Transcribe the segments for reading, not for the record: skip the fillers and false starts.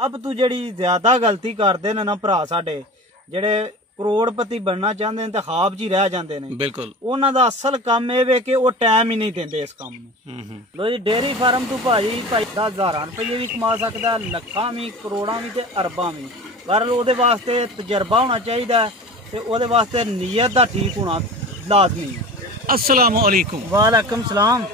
अब तू जड़ी ज्यादा गलती करते ने ना भरा साडे जेड़े करोड़पति बनना चाहते हैं ते ख्वाब च ही रह जाते हैं। बिल्कुल उन्हां दा असल काम ये वे कि वो टाइम ही नहीं देंदे इस काम नूं। लो जी डेयरी फार्म तू भाई 10,000 रुपये भी कमा सकदा, लखां भी, करोड़ां भी ते अरबां भी, पर ओहदे वास्ते तजर्बा होना चाहिए ते ओहदे वास्ते नीयत दा ठीक होना लाजमी। अस्सलाम वालेकुम। वालेकुम सलाम।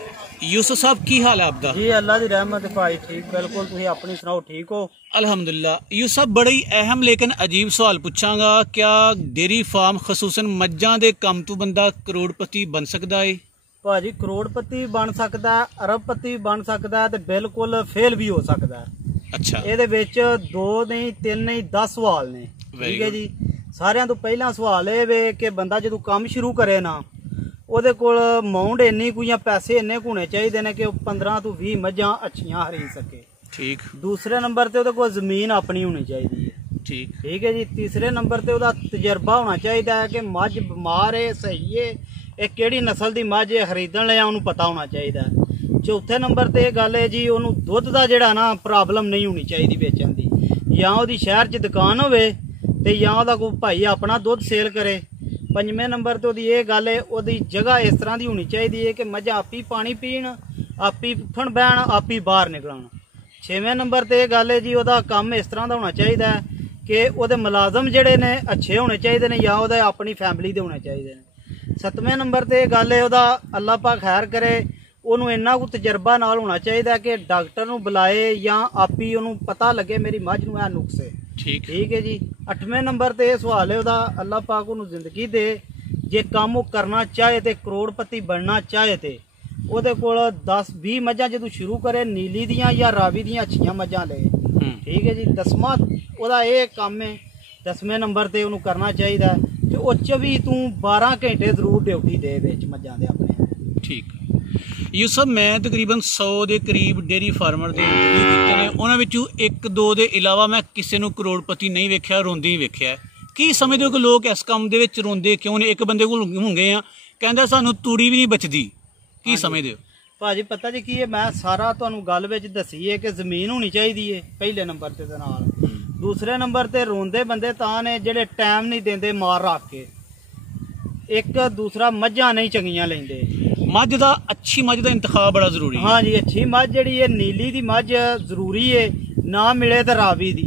यूसुफ साहब की हाल है आपका? जी अल्लाह दी रहमत भाई ठीक बिल्कुल। तुसीं अपनी सुनाओ, ठीक हो? अल्हम्दुलिल्लाह। यूसुफ साहब बड़ी अहम लेकिन अजीब सवाल पूछांगा, क्या डेयरी फार्म खसूसन मज्जां दे काम तो बंदा करोड़पति बन सकदा है? भाजी करोड़पति बन सकदा है, अरबपति बन सकदा है, ते बिल्कुल फेल भी हो सकदा है। अच्छा, ਇਹਦੇ ਵਿੱਚ 2 नहीं 3 नहीं 10 सवाल ने। ठीक है जी। ਸਾਰਿਆਂ ਤੋਂ ਪਹਿਲਾ ਸਵਾਲ ਇਹ ਵੇ ਕਿ ਬੰਦਾ ਜਦੋਂ ਕੰਮ ਸ਼ੁਰੂ ਕਰੇ ਨਾ ਉਹਦੇ ਕੋਲ ਅਮਾਉਂਟ ਇੰਨੀ ਕੁ ਜਾਂ ਪੈਸੇ ਇੰਨੇ ਕੁ ਹੋਣੇ ਚਾਹੀਦੇ ਨੇ ਕਿ ਉਹ 15 ਤੋਂ 20 ਮੱਝਾਂ ਅੱਛੀਆਂ ਹਰੀ ਸਕੇ। ਠੀਕ। ਦੂਸਰੇ ਨੰਬਰ ਤੇ ਉਹਦੇ ਕੋਲ ਜ਼ਮੀਨ ਆਪਣੀ ਹੋਣੀ ਚਾਹੀਦੀ ਹੈ। ਠੀਕ ਠੀਕ ਹੈ ਜੀ। ਤੀਸਰੇ ਨੰਬਰ ਤੇ ਉਹਦਾ ਤਜਰਬਾ ਹੋਣਾ ਚਾਹੀਦਾ ਹੈ ਕਿ ਮੱਝ ਬਿਮਾਰ ਹੈ, ਸਹੀ ਹੈ, ਇਹ ਕਿਹੜੀ ਨਸਲ ਦੀ ਮੱਝ ਹੈ, ਖਰੀਦਣ ਲਈ ਉਹਨੂੰ ਪਤਾ ਹੋਣਾ ਚਾਹੀਦਾ ਹੈ। ਚੌਥੇ ਨੰਬਰ ਤੇ ਇਹ ਗੱਲ ਹੈ ਜੀ ਉਹਨੂੰ ਦੁੱਧ ਦਾ ਜਿਹੜਾ ਨਾ ਪ੍ਰੋਬਲਮ ਨਹੀਂ ਹੋਣੀ ਚਾਹੀਦੀ ਵੇਚਣ ਦੀ, ਜਾਂ ਉਹਦੀ ਸ਼ਹਿਰ 'ਚ ਦੁਕਾਨ ਹੋਵੇ ਤੇ ਜਾਂ ਉਹਦਾ ਕੋਈ ਭਾਈ ਆਪਣਾ ਦੁੱਧ ਸੇਲ ਕਰੇ। पंजवें नंबर तो ये गल है वो जगह इस तरह की होनी चाहिए कि मझा आप ही पानी पीन, आप ही उठन बहन, आप ही बाहर निकलन। छेवें नंबर तो यह गल है जी वो काम इस तरह का होना चाहिए कि वो मुलाजम जोड़े ने अच्छे होने चाहिए ने, या वो अपनी फैमिली के होने चाहिए। सतवें नंबर तो यह गल है वो अल्लाह पाक खैर करे उन्होंने इन्ना कुछ तजर्बा नाल होना चाहिए कि डॉक्टर नूं बुलाए या आप ही उन्होंने पता लगे मेरी मझ नूं है नुक्स है। ठीक है जी। 8वें नंबर ते यह सवाल है वह अल्लाह पाक उन्होंने जिंदगी दे जे काम वो करना चाहे तो करोड़पति बनना चाहे तो वो कोल 10-20 मझां जो शुरू करे नीली दियां या रावी दियां अच्छियां मझां ले। ठीक है जी। 10वां वह यह काम है 10वें नंबर ते उन्होंने करना चाहिए कि वो 12 घंटे जरूर ड्यूटी दे मझां दे अपने। ठीक। यूसुफ मैं तकरीबन 100 के करीब डेयरी फार्मर के इंटरव्यू किए हैं, उन्होंने 1-2 के इलावा मैं किसी को करोड़पति नहीं वेख्या, रोंदे ही वेख्या। की समझते हो कि लोग इस काम के रोंदे क्यों ने? एक बंदे को होंगे आ कहता सानू तूड़ी भी नहीं बचती, की समझते हो? भाजी पता जी की है, मैं सारा तुहानू गल विच दसी है कि जमीन होनी चाहिए पहले नंबर ते नाल। दूसरे नंबर ते रोंदे बंदे तां ने जेड़े टाइम नहीं देंदे मार रख के। एक दूसरा मझां नहीं चंगियां लेंदे। मझ दा अच्छी मझ दा इंतखाब बड़ा जरूरी है। हाँ जी, अच्छी मझ जी नीली दी मझ जरूरी है, ना मिले तो रावी दी।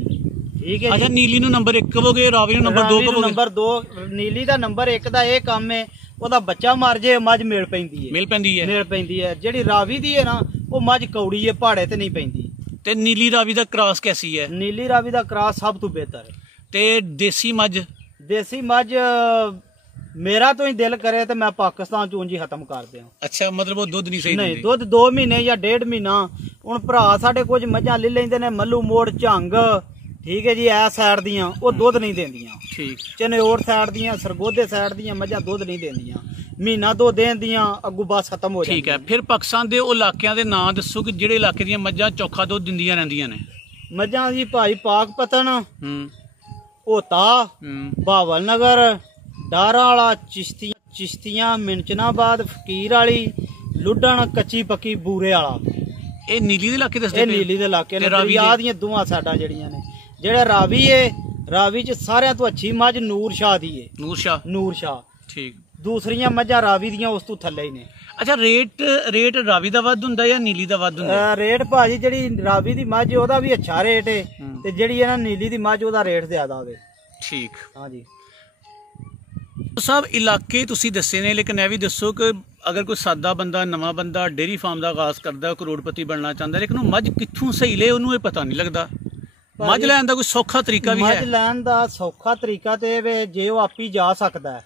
ठीक है। अच्छा, नीली नूं नंबर 1 कहोगे, रावी नूं नंबर 2 कहोगे? नंबर 2 नीली दा नंबर 1 दा यह काम है ओदा बच्चा मर जाए मझ मिल पैंदी है। जिहड़ी रावी दी है ना वो मझ कौड़ी है, पहाड़े ते नहीं पैंदी। ते नीली रावी दा क्रॉस कैसी है? नीली रावी दा क्रॉस सब तो बेहतर है। ते देसी मझ मेरा तो ही दिल करे तो मैं पाकिस्तान च ऊंजी खत्म कर दिया। अच्छा, मतलब वो दुध नहीं सही? नहीं, दुध 2 महीने या 1.5 महीना। हुण भरा साडे कुछ मझां ले लैंदे ने मल्लू मोड़ झंग, ठीक है जी, ऐ साइड दियां वो दुध नहीं देंदियां। ठीक। चनौर साइड दियां, सरगोधे साइड दियां मझां दुध नहीं देंदियां, महीना 2 देंदियां अगू बस खत्म हो जांदी। ठीक है। फिर पाकिस्तान दे इलाकियां दे नाम दसो कि जिहड़े इलाके दियां मझां चोखा दुध दिंदियां रहिंदियां ने। मझां जी भाई पाकपतन, होता, बहावल नगर, डारा वाला, चिश्तियां, मिंचनाबाद, फकीर वाली, लुडन, कच्ची पक्की, बूरे वाला। ये नीली दे इलाके दसदे? नीली दे इलाके ने, दरिया दियां दोवां साइडां जेहड़ियां ने। जेहड़ा रावी है, रावी च सारियां तो अच्छी मझ नूर शाह दी है। नूर शाह। ठीक। दूसरियां मझां रावी दियां उस तो थल्ले ही ने। अच्छा, रेट रावी दा वध हुंदा या नीली दा वध हुंदा? रेट भाजी जेहड़ी रावी दी मझ ओदा भी अच्छा रेट है ते जेहड़ी है ना नीली दी मझ ओदा रेट ज्यादा है। ठीक। हाँ जी। साहब इलाके तुसी दसे ने, लेकिन यह भी दसो कि अगर कोई सादा बंदा, नवा बंदा डेयरी फार्म का आगाज करता, करोड़पति बनना चाहता, लेकिन मझ कित्थों सही ले उन्होंने पता नहीं लगता। मझ लैन का कोई सौखा तरीका भी है? मझ लैन का सौखा तरीका तो जे वो आप ही जा सकता है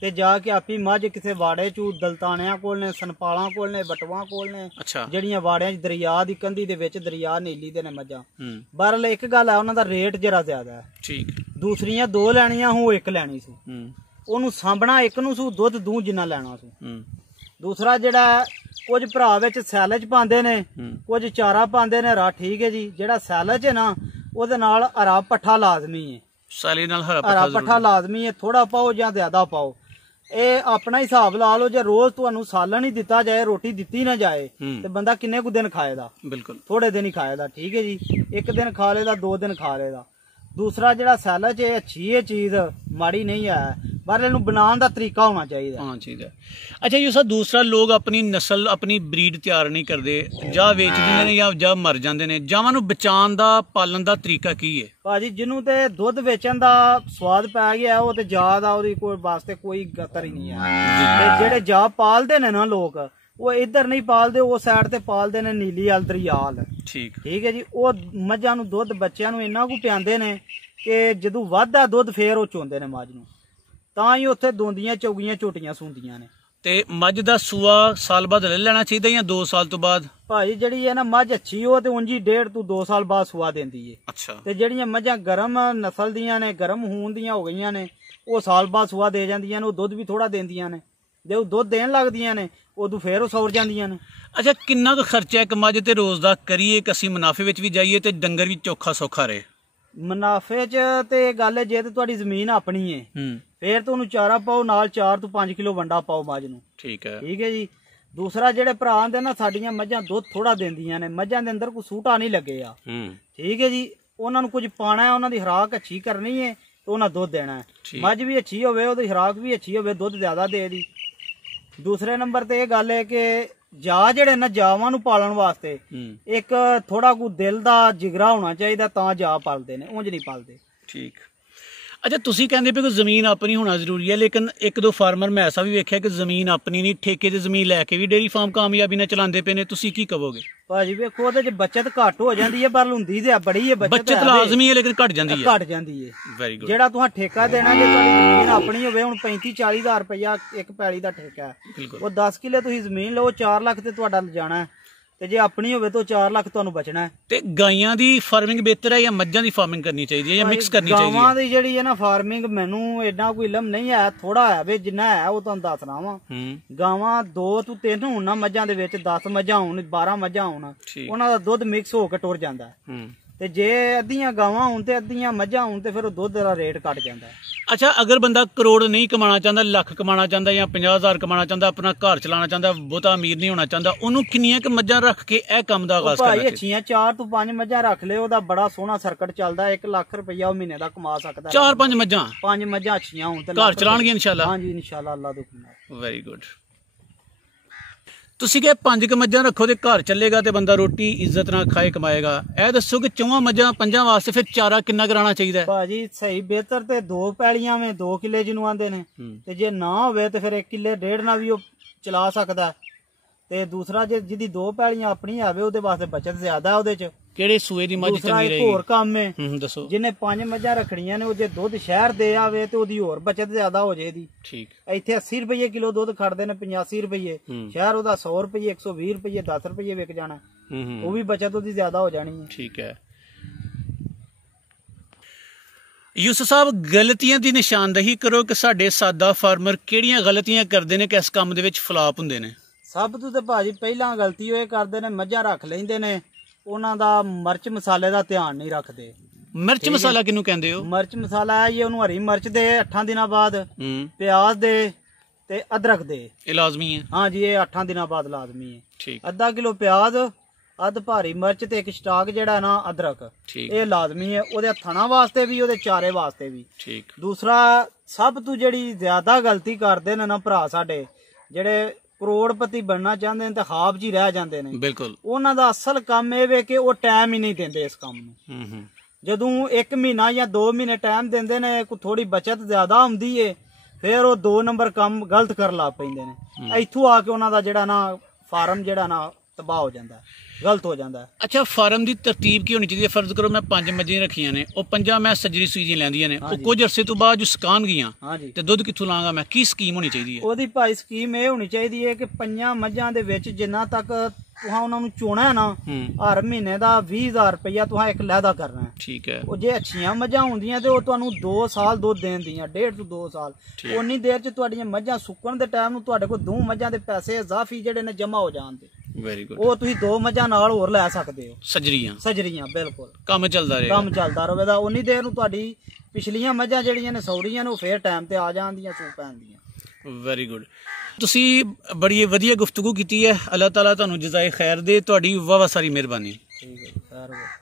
ते जाके आप ही मझ किसी वाड़े चू दलतानिया कोल ने, सनपाला कोल ने, बटवा कोल ने। अच्छा। जड़ियां वाड़ियां दरिया दी कंधी दे विच दरिया नीली दे ने मझां। बहरहाल एक गल है उन्हां दा रेट जरा ज्यादा है। ठीक। दूसरियां 2 लैनियां हूं 1 लैनी सी, ਉਹਨੂੰ ਸਾਂਭਣਾ ਇੱਕ ਨੂੰ ਸੂ, ਦੁੱਧ ਦੂ ਜਿੰਨਾ ਲੈਣਾ ਸੂ। ਦੂਸਰਾ ਜਿਹੜਾ ਕੁਝ ਭਰਾ ਵਿੱਚ ਸੈਲਜ ਪਾਉਂਦੇ ਨੇ, ਕੁਝ ਚਾਰਾ ਪਾਉਂਦੇ ਨੇ ਰਾ। ਠੀਕ ਹੈ ਜੀ। ਜਿਹੜਾ ਸੈਲਜ ਹੈ ਨਾ ਉਹਦੇ ਨਾਲ ਹਰਾ ਪੱਠਾ ਲਾਜ਼ਮੀ ਹੈ। ਸਾਲੀ ਨਾਲ ਹਰਾ ਪੱਠਾ ਲਾਜ਼ਮੀ ਹੈ, ਥੋੜਾ ਪਾਓ ਜਾਂ ਜ਼ਿਆਦਾ ਪਾਓ। ਇਹ ਆਪਣਾ ਹਿਸਾਬ ਲਾ ਲਓ, ਜੇ ਰੋਜ਼ ਤੁਹਾਨੂੰ ਸਾਲਣ ਹੀ ਦਿੱਤਾ ਜਾਏ, ਰੋਟੀ ਦਿੱਤੀ ਨਾ ਜਾਏ ਤੇ ਬੰਦਾ ਕਿੰਨੇ ਕੁ ਦਿਨ ਖਾਏਗਾ? ਬਿਲਕੁਲ ਥੋੜੇ ਦਿਨ ਹੀ ਖਾਏਗਾ। ਠੀਕ ਹੈ ਜੀ, ਇੱਕ ਦਿਨ ਖਾ ਲੇਦਾ, 2 ਦਿਨ ਖਾ ਲੇਦਾ। ਦੂਸਰਾ ਜਿਹੜਾ ਸੈਲਡ 'ਚ ਅੱਛੀ ਹੈ ਚੀਜ਼, ਮਾੜੀ ਨਹੀਂ ਹੈ, ਪਰ ਇਹਨੂੰ ਬਣਾਉਣ ਦਾ ਤਰੀਕਾ ਹੋਣਾ ਚਾਹੀਦਾ। ਅੱਛਾ ਜੀ ਸਰ, ਦੂਸਰਾ ਲੋਕ ਆਪਣੀ ਨਸਲ, ਆਪਣੀ ਬਰੀਡ ਤਿਆਰ ਨਹੀਂ ਕਰਦੇ, ਜਾਂ ਵੇਚ ਦਿੰਦੇ ਨੇ ਜਾਂ ਮਰ ਜਾਂਦੇ ਨੇ, ਜਾਵਾਂ ਨੂੰ ਬਚਾਉਣ ਦਾ, ਪਾਲਣ ਦਾ ਤਰੀਕਾ ਕੀ ਹੈ? ਭਾਜੀ ਜਿਹਨੂੰ ਤੇ ਦੁੱਧ ਵੇਚਣ ਦਾ ਸਵਾਦ ਪੈ ਗਿਆ, ਉਹ ਤੇ ਜਾ ਦਾ ਉਹਦੀ ਕੋਈ ਵਾਸਤੇ ਕੋਈ ਗਤਰ ਹੀ ਨਹੀਂ ਹੈ। ਤੇ ਜਿਹੜੇ ਜਾ ਪਾਲਦੇ ਨੇ ਨਾ ਲੋਕ, ਉਹ ਇੱਧਰ ਨਹੀਂ ਪਾਲਦੇ, ਉਹ ਸਾਈਡ ਤੇ ਪਾਲਦੇ ਨੇ ਨੀਲੀ ਦਰਿਆਲ। ਠੀਕ ਹੈ ਜੀ, ਉਹ ਮੱਝਾਂ ਨੂੰ ਦੁੱਧ ਬੱਚਿਆਂ ਨੂੰ ਇੰਨਾ ਕੁ ਪਿਆਉਂਦੇ ਨੇ ਕਿ ਜਦੋਂ ਵੱਧਦਾ ਦੁੱਧ ਫੇਰ ਉਹ ਚੋਂਦੇ ਨੇ ਮੱਝ ਨੂੰ, ਤਾਂ ਹੀ ਉੱਥੇ ਦੋਂਦੀਆਂ ਚੌਗੀਆਂ ਝੋਟੀਆਂ ਸੁੰਦੀਆਂ ਨੇ। ਤੇ ਮੱਝ ਦਾ ਸੂਆ ਸਾਲ ਬਾਅਦ ਲੈ ਲੈਣਾ ਚਾਹੀਦਾ ਜਾਂ 2 ਸਾਲ ਤੋਂ ਬਾਅਦ? ਭਾਜੀ ਜਿਹੜੀ ਹੈ ਨਾ ਮੱਝ ਅੱਛੀ, ਉਹ ਤੇ ਉਂਝ ਹੀ 1.5 ਤੋਂ 2 ਸਾਲ ਬਾਅਦ ਸੂਆ ਦਿੰਦੀ ਹੈ। ਅੱਛਾ। ਤੇ ਜਿਹੜੀਆਂ ਮੱਝਾਂ ਗਰਮ ਨਸਲ ਦੀਆਂ ਨੇ, ਗਰਮ ਖੂਨ ਦੀਆਂ ਹੋ ਗਈਆਂ ਨੇ, ਉਹ ਸਾਲ ਬਾਅਦ ਸੂਆ ਦੇ ਜਾਂਦੀਆਂ ਨੇ। ਉਹ ਦੁੱਧ ਵੀ ਥੋੜਾ ਦਿੰਦੀਆਂ ਨੇ, ਜੇ ਉਹ ਦੁੱਧ ਦੇਣ ਲੱਗਦੀਆਂ ਨੇ ਉਦੋਂ ਫੇਰ ਉਹ ਸੌਰ ਜਾਂਦੀਆਂ ਨੇ। ਅੱਛਾ, ਕਿੰਨਾ ਕੁ ਖਰਚਾ ਇੱਕ ਮੱਝ ਤੇ ਰੋਜ਼ ਦਾ ਕਰੀਏ ਕਿ ਅਸੀਂ ਮੁਨਾਫੇ ਵਿੱਚ ਵੀ ਜਾਈਏ ਤੇ ਡੰਗਰ ਵੀ ਚੌਖਾ ਸੌਖਾ ਰਹੇ? ਮੁਨਾਫੇ 'ਚ ਤੇ ਗੱਲ ਹੈ, ਜੇ ਤੇ ਤੁਹਾਡੀ ਜ਼ਮੀਨ ਆਪਣੀ ਹੈ ਫੇਰ ਤੁਹਾਨੂੰ ਚਾਰਾ ਪਾਓ, ਨਾਲ 4 ਤੋਂ 5 ਕਿਲੋ ਵੰਡਾ ਪਾਓ ਮੱਝ ਨੂੰ। ਠੀਕ ਹੈ ਜੀ। ਦੂਸਰਾ ਜਿਹੜੇ ਭਰਾ ਆਂਦੇ ਨਾ ਸਾਡੀਆਂ ਮੱਝਾਂ ਦੁੱਧ ਥੋੜਾ ਦਿੰਦੀਆਂ ਨੇ, ਮੱਝਾਂ ਦੇ ਅੰਦਰ ਕੋਈ ਸੂਟਾ ਨਹੀਂ ਲੱਗੇ ਆ, ਠੀਕ ਹੈ ਜੀ, ਉਹਨਾਂ ਨੂੰ ਕੁਝ ਪਾਣਾ ਹੈ, ਉਹਨਾਂ ਦੀ ਖੁਰਾਕ ਅੱਛੀ ਕਰਨੀ ਹੈ ਤੇ ਉਹਨਾਂ ਦੁੱਧ ਦੇਣਾ ਹੈ। ਮੱਝ ਵੀ ਅੱਛੀ ਹੋਵੇ, ਉਹਦੀ ਖੁਰਾਕ ਵੀ ਅੱਛੀ ਹੋਵੇ, ਦੁੱਧ ਜ਼ਿਆਦਾ ਦੇ ਦੀ। ਦੂਸਰੇ ਨੰਬਰ ਤੇ ਇਹ ਗੱਲ ਹੈ ਕਿ ਜਾ ਜਿਹੜੇ ਨਾ ਜਾਵਾਂ ਨੂੰ ਪਾਲਣ ਵਾਸਤੇ ਇੱਕ ਥੋੜਾ ਕੁ ਦਿਲ ਦਾ ਜਿਗਰਾ ਹੋਣਾ ਚਾਹੀਦਾ, ਤਾਂ ਜਾ ਪਾਲਦੇ ਨੇ, ਉਂਝ ਨਹੀਂ ਪਾਲਦੇ। ਠੀਕ। ਅੱਛਾ, ਤੁਸੀਂ ਕਹਿੰਦੇ ਪਏ ਕਿ ਜ਼ਮੀਨ ਆਪਣੀ ਹੋਣਾ ਜ਼ਰੂਰੀ ਹੈ, ਲੇਕਿਨ 1-2 ਫਾਰਮਰ ਮੈਂ ਐਸਾ ਵੀ ਵੇਖਿਆ ਕਿ ਜ਼ਮੀਨ ਆਪਣੀ ਨਹੀਂ, ਠੇਕੇ ਤੇ ਜ਼ਮੀਨ ਲੈ ਕੇ ਵੀ ਡੇਅਰੀ ਫਾਰਮ ਕਾਮਯਾਬੀ ਨਾਲ ਚਲਾਉਂਦੇ ਪਏ ਨੇ, ਤੁਸੀਂ ਕੀ ਕਹੋਗੇ? ਭਾਜੀ ਵੇਖੋ, ਉਹਦੇ 'ਚ ਬੱਚਤ ਘੱਟ ਹੋ ਜਾਂਦੀ ਹੈ, ਪਰ ਹੁੰਦੀ ਤੇ ਬੜੀ ਹੈ ਬੱਚਤ ਲਾਜ਼ਮੀ ਹੈ, ਲੇਕਿਨ ਘਟ ਜਾਂਦੀ ਹੈ। ਘਟ ਜਾਂਦੀ ਹੈ। Very good. ਜਿਹੜਾ ਤੁਸੀਂ ਠੇਕਾ ਦੇਣਾ, ਜੇ ਤੁਹਾਡੀ ਜ਼ਮੀਨ ਆਪਣੀ ਹੋਵੇ, ਹੁਣ 35-40 ਹਜ਼ਾਰ ਰੁਪਇਆ ਇੱਕ ਪੈਲੀ ਦਾ ਠੇਕਾ ਹੈ, ਉਹ 10 ਕਿੱਲੇ ਤੁਸੀਂ ਜ਼ਮੀਨ ਲਓ, 4 ਲੱਖ ਤੇ ਤੁਹਾਡਾ ਜਾਣਾ, ਤੇ ਜੇ ਆਪਣੀ ਹੋਵੇ ਤਾਂ 4 ਲੱਖ ਤੁਹਾਨੂੰ ਬਚਣਾ ਹੈ। ਤੇ ਗਾਈਆਂ ਦੀ ਫਾਰਮਿੰਗ ਬਿਹਤਰ ਹੈ ਜਾਂ ਮੱਝਾਂ ਦੀ ਫਾਰਮਿੰਗ ਕਰਨੀ ਚਾਹੀਦੀ ਹੈ ਜਾਂ ਮਿਕਸ ਕਰਨੀ ਚਾਹੀਦੀ ਹੈ? ਗਾਵਾਂ ਦੀ ਜਿਹੜੀ ਹੈ ਨਾ ਫਾਰਮਿੰਗ, ਮੈਨੂੰ ਇੰਨਾ ਕੋਈ ਇਲਮ ਨਹੀਂ ਹੈ, ਥੋੜਾ ਹੈ ਵੇ, ਜਿੰਨਾ ਹੈ ਉਹ ਤੁਹਾਨੂੰ ਦੱਸ ਰਹਾ ਵਾਂ। ਗਾਵਾਂ 2 ਤੋਂ 3 ਹੋਣ ਨਾ ਮੱਝਾਂ ਦੇ ਵਿੱਚ, 10 ਮੱਝਾਂ ਹੋਣ, 12 ਮੱਝਾਂ ਹੋਣ, ਉਹਨਾਂ ਦਾ ਦੁੱਧ ਮਿਕਸ ਹੋ ਕੇ ਟੁਰ ਜਾਂਦਾ ਹੈ। ਤੇ ਜੇ ਅੱਧੀਆਂ ਗਾਵਾਂ ਹੋਣ ਤੇ ਅੱਧੀਆਂ ਮੱਝਾਂ ਹੋਣ ਤੇ ਫਿਰ ਉਹ ਦੁੱਧ ਦਾ ਰੇਟ ਘਟ ਜਾਂਦਾ ਹੈ। ਅੱਛਾ, ਅਗਰ ਬੰਦਾ ਕਰੋੜ ਨਹੀਂ ਕਮਾਣਾ ਚਾਹੁੰਦਾ, ਲੱਖ ਕਮਾਣਾ ਚਾਹੁੰਦਾ ਜਾਂ 50,000 ਕਮਾਣਾ ਚਾਹੁੰਦਾ, ਆਪਣਾ ਘਰ ਚਲਾਉਣਾ ਚਾਹੁੰਦਾ, ਬਹੁਤਾ ਅਮੀਰ ਨਹੀਂ ਹੋਣਾ ਚਾਹੁੰਦਾ, ਉਹਨੂੰ ਕਿੰਨੀਆਂ ਕੁ ਮੱਝਾਂ ਰੱਖ ਕੇ ਇਹ ਕੰਮ ਦਾ ਆਗਾਜ਼ ਕਰਨਾ ਚਾਹੀਦਾ? ਅੱਛੀਆਂ 4 ਤੋਂ 5 ਮੱਝਾਂ ਰੱਖ ਲਿਓ, ਉਹਦਾ ਬੜਾ ਸੋਹਣਾ ਸਰਕਟ ਚੱਲਦਾ, 1 ਲੱਖ ਰੁਪਇਆ ਉਹ ਮਹੀਨੇ ਦਾ ਕਮਾ ਸਕਦਾ। 4-5 ਮੱਝਾਂ? 5 ਮੱਝਾਂ ਅੱਛੀਆਂ ਹੋਣ ਤੇ ਘਰ ਚਲਾਣਗੇ ਇਨਸ਼ਾਅੱਲਾ? ਹਾਂਜੀ ਇਨਸ਼ਾਅੱਲਾ, ਅੱਲਾ ਦੇ ਹੁਕਮ ਨਾਲ। Very good. ਤੁਸੀਂ ਕਿ 5 ਮੱਝਾਂ ਰੱਖੋ ਤੇ ਘਰ ਚੱਲੇਗਾ ਤੇ ਬੰਦਾ ਰੋਟੀ ਇੱਜ਼ਤ ਨਾਲ ਖਾਏ ਕਮਾਏਗਾ। ਇਹ ਦੱਸੋ ਕਿ 4 ਮੱਝਾਂ 5 ਵਾਸਤੇ ਫਿਰ ਚਾਰਾ ਕਿੰਨਾ ਕਰਾਉਣਾ ਚਾਹੀਦਾ? ਭਾਜੀ ਸਹੀ ਬਿਹਤਰ ਤੇ 2 ਪੈਲੀਆਂ ਵਿੱਚ 2 ਕਿੱਲੇ ਜਿਹਨੂੰ ਆਂਦੇ ਨੇ, ਤੇ ਜੇ ਨਾ ਹੋਵੇ ਤੇ ਫਿਰ 1 ਕਿੱਲੇ 1.5 ਨਾਲ ਵੀ ਉਹ ਚਲਾ ਸਕਦਾ। ਤੇ ਦੂਸਰਾ ਜੇ ਜਿਹਦੀ 2 ਪੈਲੀਆਂ ਆਪਣੀ ਆਵੇ, ਉਹਦੇ ਵਾਸਤੇ ਬਚਤ ਜ਼ਿਆਦਾ ਉਹਦੇ ਚ। ਕਿਹੜੇ ਸੂਏ ਦੀ ਮੱਝ ਚੰਗੀ ਰਹੇਗੀ? ਹੋਰ ਕੰਮ ਹੈ, ਦੱਸੋ। ਜਿਹਨੇ 5 ਮੱਝਾਂ ਰੱਖਣੀਆਂ ਨੇ, ਉਹ ਜੇ ਦੁੱਧ ਸ਼ਹਿਰ ਦੇ ਆਵੇ ਤੇ ਉਹਦੀ ਹੋਰ ਬਚਤ ਜ਼ਿਆਦਾ ਹੋ ਜਾਏਗੀ। ਠੀਕ। ਇੱਥੇ 80 ਰੁਪਏ ਕਿਲੋ ਦੁੱਧ ਖੜਦੇ ਨੇ, 85 ਰੁਪਏ, ਸ਼ਹਿਰ ਉਹਦਾ 100 ਰੁਪਏ, 120 ਰੁਪਏ, 10 ਰੁਪਏ ਵਿਕ ਜਾਣਾ, ਉਹ ਵੀ ਬਚਤ ਉਹਦੀ ਜ਼ਿਆਦਾ ਹੋ ਜਾਣੀ ਹੈ। ਠੀਕ ਹੈ। ਯੂਸਫ ਸਾਹਿਬ, ਗਲਤੀਆਂ ਦੀ ਨਿਸ਼ਾਨਦੇਹੀ ਕਰੋ ਕਿ ਸਾਡੇ ਸਾਦਾ ਫਾਰਮਰ ਕਿਹੜੀਆਂ ਗਲਤੀਆਂ ਕਰਦੇ ਨੇ ਕਿ ਇਸ ਕੰਮ ਦੇ ਵਿੱਚ ਫਲਾਪ ਹੁੰਦੇ ਨੇ? ਸਭ ਤੋਂ ਤੇ ਭਾਜੀ ਪਹਿਲਾਂ ਗਲਤੀ ਉਹ ਇਹ ਕਰਦੇ ਨੇ, ਮੱਝਾਂ ਰੱਖ ਲੈਂਦੇ ਨੇ, ਉਹਨਾਂ ਦਾ ਮਿਰਚ ਮਸਾਲੇ ਦਾ ਧਿਆਨ ਨਹੀਂ ਰੱਖਦੇ। ਮਿਰਚ ਮਸਾਲਾ ਕਿਹਨੂੰ ਕਹਿੰਦੇ ਹੋ? ਮਿਰਚ ਮਸਾਲਾ ਹੈ ਜੀ, ਉਹਨੂੰ ਹਰੀ ਮਿਰਚ ਦੇ 8 ਦਿਨਾਂ ਬਾਅਦ, ਪਿਆਜ਼ ਦੇ ਤੇ ਅਦਰਕ ਦੇ। ਇਹ ਲਾਜ਼ਮੀ ਹੈ? ਹਾਂਜੀ, ਇਹ 8 ਦਿਨਾਂ ਬਾਅਦ ਲਾਜ਼ਮੀ ਹੈ। ਠੀਕ। ਅੱਧਾ ਕਿਲੋ ਪਿਆਜ਼, ਅੱਧ ਭਾਰੀ ਮਿਰਚ ਤੇ 1 ਸਟਾਕ ਜਿਹੜਾ ਨਾ ਅਦਰਕ, ਇਹ ਲਾਜ਼ਮੀ ਹੈ, ਉਹਦੇ ਥਣਾ ਵਾਸਤੇ ਵੀ, ਉਹਦੇ ਚਾਰੇ ਵਾਸਤੇ ਵੀ। ਠੀਕ। ਦੂਸਰਾ, ਸਭ ਤੋਂ ਜਿਹੜੀ ਜ਼ਿਆਦਾ ਗਲਤੀ ਕਰਦੇ ਨੇ ਨਾ ਭਰਾ ਸਾਡੇ, ਜਿਹੜੇ ਕਰੋੜਪਤੀ ਬਣਨਾ ਚਾਹੁੰਦੇ ਨੇ ਤੇ ਖਾਬ 'ਚ ਹੀ ਰਹਿ ਜਾਂਦੇ ਨੇ। ਬਿਲਕੁਲ। ਉਹਨਾਂ ਦਾ ਅਸਲ ਕੰਮ ਇਹ ਵੇ ਕਿ ਉਹ ਟਾਈਮ ਹੀ ਨਹੀਂ ਦਿੰਦੇ ਇਸ ਕੰਮ ਨੂੰ। ਜਦੋਂ 1 ਮਹੀਨਾ ਜਾਂ 2 ਮਹੀਨੇ ਟਾਈਮ ਦਿੰਦੇ ਨੇ, ਕੋਈ ਥੋੜੀ ਬਚਤ ਜ਼ਿਆਦਾ ਹੁੰਦੀ ਏ, ਫਿਰ ਉਹ 2 ਨੰਬਰ ਕੰਮ ਗਲਤ ਕਰਨ ਲੱਗ ਪੈਂਦੇ ਨੇ। ਇੱਥੋਂ ਆ ਕੇ ਉਹਨਾਂ ਦਾ ਜਿਹੜਾ ਨਾ ਫਾਰਮ ਜਿਹੜਾ ਨਾ ਤਬਾਹ ਹੋ ਜਾਂਦਾ, ਗਲਤ ਹੋ ਜਾਂਦਾ। ਅੱਛਾ, ਫਾਰਮ ਦੀ ਤਰਤੀਬ ਕੀ ਹੋਣੀ ਚਾਹੀਦੀ ਹੈ? ਫਰਜ਼ ਕਰੋ ਮੈਂ 5 ਮੱਝਾਂ ਰੱਖੀਆਂ ਨੇ, ਉਹ 5 ਮੈਂ ਸੱਜਰੀ ਸੂਈਆਂ ਲੈਂਦੀਆਂ ਨੇ, ਉਹ ਕੁਝ ਅਰਸੇ ਤੋਂ ਬਾਅਦ ਜੋ ਸੁਕਾਨ ਗਈਆਂ ਤੇ ਦੁੱਧ ਕਿੱਥੋਂ ਲਾਂਗਾ ਮੈਂ? ਕੀ ਸਕੀਮ ਹੋਣੀ ਚਾਹੀਦੀ ਹੈ? ਉਹਦੀ ਭਾਈ ਸਕੀਮ ਇਹ ਹੋਣੀ ਚਾਹੀਦੀ ਹੈ ਕਿ 5 ਮੱਝਾਂ ਦੇ ਵਿੱਚ ਜਿੰਨਾ ਤੱਕ ਤੁਹਾਂ ਉਹਨਾਂ ਨੂੰ ਚੋਣਾ ਹੈ ਨਾ, ਹਰ ਮਹੀਨੇ ਦਾ 20,000 ਰੁਪਇਆ ਤੁਹਾਂ ਇੱਕ ਲਹਿਦਾ ਕਰਨਾ ਹੈ। ਠੀਕ ਹੈ। ਉਹ ਜੇ ਅੱਛੀਆਂ ਮੱਝਾਂ ਹੁੰਦੀਆਂ ਤੇ ਉਹ ਤੁਹਾਨੂੰ 2 ਸਾਲ ਦੁੱਧ ਦੇਣ ਦੀਆਂ, 1.5 ਤੋਂ 2 ਸਾਲ। ਉਨੀ ਦੇਰ ਚ ਤੁਹਾਡੀਆਂ ਮੱਝਾਂ ਸੁੱਕਣ ਦੇ ਟਾਈਮ ਨੂੰ ਤੁਹਾਡੇ ਕੋਲ 2 ਮੱਝਾਂ ਦੇ ਪੈਸੇ ਇਜ਼ਾਫੀ ਜਿਹੜੇ ਨੇ ਜਮਾ ਹੋ ਜਾਣਦੇ। Very good. ਉਹ ਤੁਸੀਂ 2 ਮੱਝਾਂ ਨਾਲ ਹੋਰ ਲੈ ਸਕਦੇ ਹੋ। ਸਜਰੀਆਂ ਬਿਲਕੁਲ। ਕੰਮ ਚੱਲਦਾ ਰਹੇਗਾ। ਉਨੀ ਦੇਰ ਨੂੰ ਤੁਹਾਡੀ ਪਿਛਲੀਆਂ ਮੱਝਾਂ ਜਿਹੜੀਆਂ ਨੇ ਸੌੜੀਆਂ ਨੇ, ਉਹ ਫੇਰ ਟਾਈਮ ਤੇ ਆ ਜਾਂਦੀਆਂ, ਸੂ ਪੈਂਦੀਆਂ। Very good. ਤੁਸੀਂ ਬੜੀ ਵਧੀਆ ਗੁਫ਼ਤਗੂ ਕੀਤੀ ਹੈ। ਅੱਲਾਹ ਤਾਲਾ ਤੁਹਾਨੂੰ ਜਜ਼ਾਏ ਖੈਰ ਦੇ। ਤੁਹਾਡੀ ਵਾਹ ਸਾਰੀ ਮਿਹਰਬਾਨੀ। ਠੀਕ ਹੈ ਸਰ।